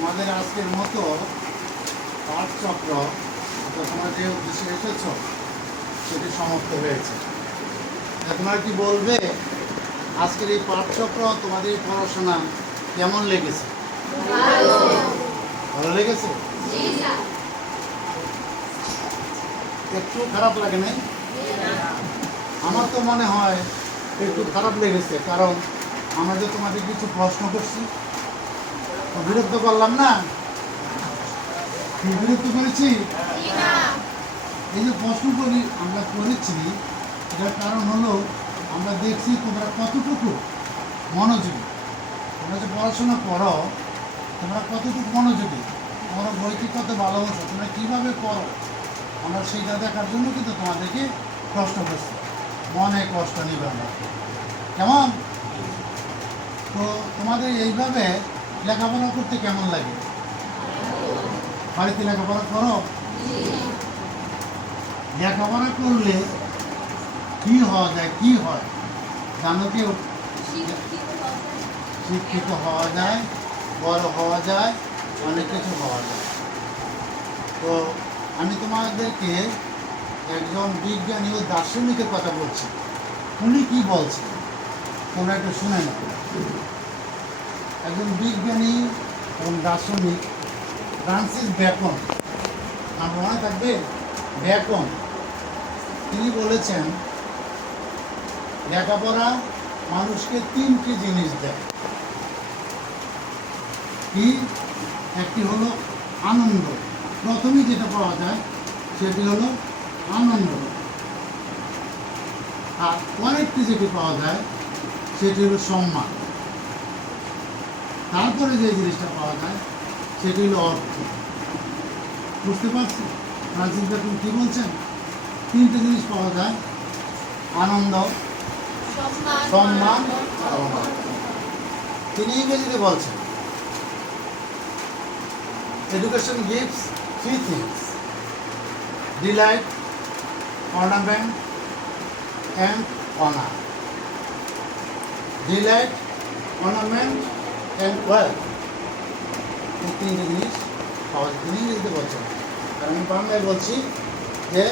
আমাদের আজকের মতো পাঠচক্র তোমরা যে উদ্দেশ্যে এসেছ সেটি সমাপ্ত হয়েছে। তোমরা কি বলবে আজকের এই পাঠচক্র তোমাদের পড়াশোনা কেমন লেগেছে? ভালো লেগেছে? একটু খারাপ লাগে নাই? আমার তো মনে হয় একটু খারাপ লেগেছে, কারণ আমরা যে তোমাদের কিছু প্রশ্ন করছি, বিরক্ত করলাম না? বিরক্ত করেছি? এই যে প্রশ্নগুলি আমরা করেছি এটার কারণ হলো আমরা দেখছি তোমরা কতটুকু মনোযোগী। তোমরা যে পড়াশোনা করো তোমরা কতটুকু মনোযোগী, তোমরা বইটি কত ভালোবাসো, তোমরা কীভাবে পড়ো, আমরা সেইটা দেখার জন্য কিন্তু তোমাদেরকে কষ্ট করছি। মনে কষ্ট নিবে আমরা, কেমন? তো তোমাদের এইভাবে লেখাপড়া করতে কেমন লাগে? বাড়িতে লেখাপড়া করো? লেখাপড়া করলে কি হওয়া যায়, কি হয় জানো? কেউ শিক্ষিত হওয়া যায়, বড় হওয়া যায়, অনেক কিছু হওয়া যায়। তো আমি তোমাদেরকে একজন বিজ্ঞানী ও দার্শনিকের কথা বলছি। উনি কি বলছেন তোমরা একটু শুনে নাও। একজন বিজ্ঞানী এবং দার্শনিক ফ্রান্সিস বেকন, নাম মনে থাকবে? বেকন। তিনি বলেছেন লেখাপড়া মানুষকে তিনটি জিনিস দেয়। কি? একটি হলো আনন্দ, প্রথমেই যেটা পাওয়া যায় সেটি হলো আনন্দ। আর পরেরটি যেটি পাওয়া যায় সেটি হলো সম্মান। তারপরে যে জিনিসটা পাওয়া যায় সেটি হলো অর্থ। বুঝতে পারছি ফ্রান্সিস বেকন কি বলছেন? তিনটে জিনিস পাওয়া যায়, আনন্দ, সম্মান, তিনি ইংরেজিতে বলছেন education gives three things: delight, ornament and honor. Delight, ornament and wealth. এই তিনটে জিনিস পাওয়া যায়, তিনি ইংরেজিতে বলছেন। আর আমি বাংলায় বলছি যে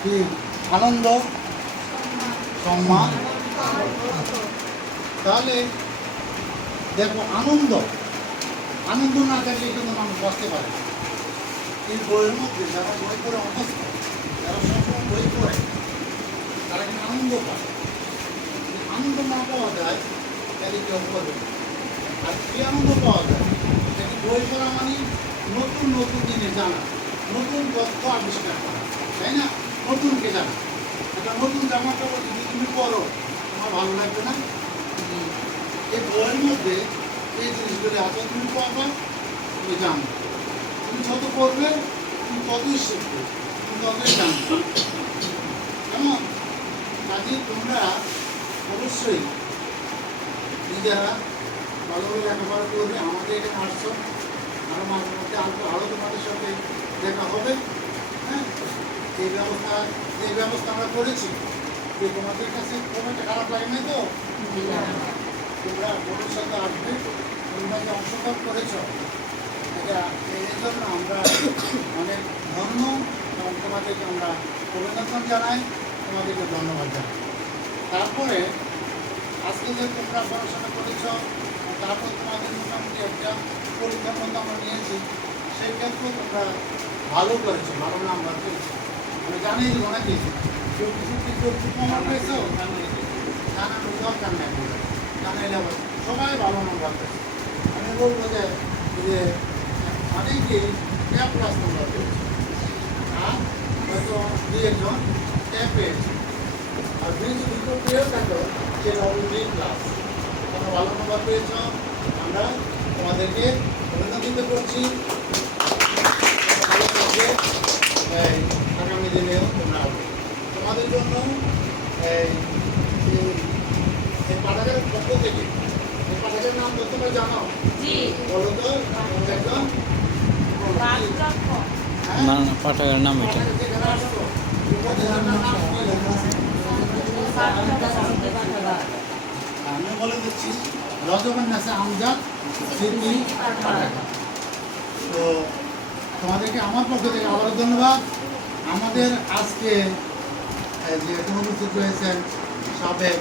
কি? আনন্দ, সম্মান। তাহলে দেখো, আনন্দ না থাকলে কিন্তু মানুষ বসতে পারে না। এই বইয়ের মধ্যে যারা বই পড়ে অভ্যস্ত, যারা সবসময় বই পড়ে, তারা কিন্তু আনন্দ পায়। আনন্দ না পাওয়া যায় তাহলে কেউ করবে না। আর কি আনন্দ পাওয়া যায়? সেটি বই পড়া মানে নতুন নতুন জিনিস জানা, নতুন তথ্য আবিষ্কার করা, তাই না? নতুনকে জানা। একটা নতুন জামা কাপড় যদি তুমি পড়ো তোমার ভালো লাগবে না? এই বইয়ের মধ্যে এই জিনিসগুলি আছে, তুমি পাবা, তুমি জানবে। তুমি যত পড়বে তুমি ততই শিখবে, তুমি ততই জানবে। কেমন? কাজে তোমরা অবশ্যই নিজেরা ভালোভাবে লেখাপড়া করবে। আমাদের এখানে আসছো, আরও মাঝে মধ্যে আরও তোমাদের সাথে দেখা হবে। হ্যাঁ, এই ব্যবস্থা আমরা করেছি যে তোমাদের কাছে খুব একটা খারাপ লাগে নাই তো? তোমরা ভবিষ্যতে আসবে, তোমরা যে অংশগ্রহণ করেছ এটা এই জন্য আমরা অনেক ধন্য এবং তোমাদেরকে আমরা অভিনন্দন জানাই, তোমাদেরকে ধন্যবাদ জানাই। তারপরে আজকে যে তোমরা পড়াশোনা করেছ, তারপর তোমাদের মোটামুটি একটা পরীক্ষার মতো আমরা নিয়েছি, সেই ক্ষেত্রেও তোমরা ভালো করেছো, ভালো নাম্বার পেয়েছো। আমি জানিয়ে দেবো নাকি? কেউ কিছু নাম্বার পেয়েছো জানানোর দরকার নেই, জানাইলে সবাই ভালো নাম্বার পেয়েছে। আমি বলবো যে অনেকেই ট্যাপ ক্লাস নাম্বার পেয়েছে, আর হয়তো 2-1 ট্যাপ পেয়েছে, আর দুটো পেয়েও থাকো সেটা হলো বি ক্লাস। তোমরা ভালো নাম্বার পেয়েছ, আমরা তোমাদেরকে অভিনন্দিত করছি। আগামী দিনেও তোমরা তোমাদের জন্য এই পাঠাগারের পক্ষ থেকে, এই পাঠাগারের নাম তো তোমরা জানো? বলো তো একদম। না, পাঠাগারের নাম এটা। আমি বলে দিচ্ছি, রজবান্নাসে আমজাদ স্মৃতি পাঠাগার। তো তোমাদেরকে আমার পক্ষ থেকে আবারও ধন্যবাদ। আমাদের আজকে যে উপস্থিত রয়েছেন সাবেক